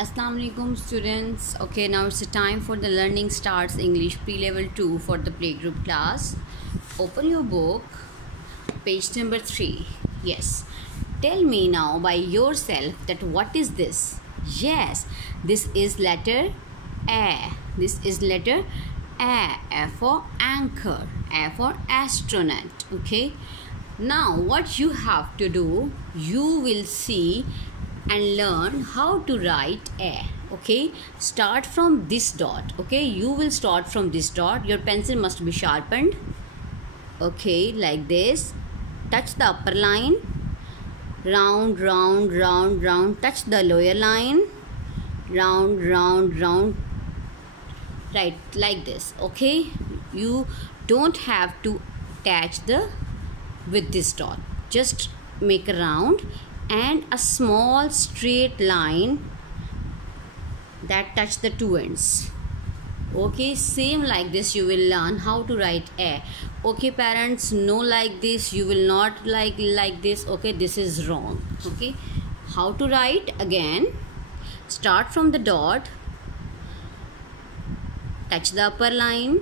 Assalamu alaikum students. Okay, now it's the time for the learning starts English pre-level 2 for the playgroup class. Open your book, page number 3. Yes, tell me now by yourself that what is this? Yes, this is letter A. This is letter A. A for anchor, A for astronaut. Okay, now what you have to do, you will see and learn how to write A. Okay, start from this dot. Okay, you will start from this dot. Your pencil must be sharpened. Okay, like this. Touch the upper line, round, round, round, round. Touch the lower line, round, round, round. Right, like this. Okay, you don't have to attach the with this dot. Just make a round and a small straight line that touch the two ends. Okay, same like this you will learn how to write A. Okay parents, no like this, you will not like this. Okay, this is wrong. Okay, how to write again, start from the dot, touch the upper line,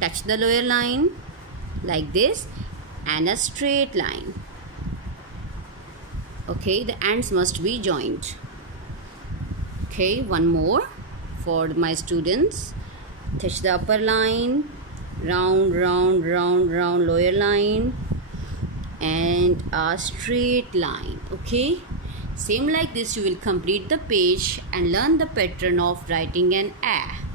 touch the lower line like this, and a straight line. Okay, the ends must be joined. Okay, one more for my students. Touch the upper line, round, round, round, round, lower line, and a straight line. Okay, same like this you will complete the page and learn the pattern of writing an A.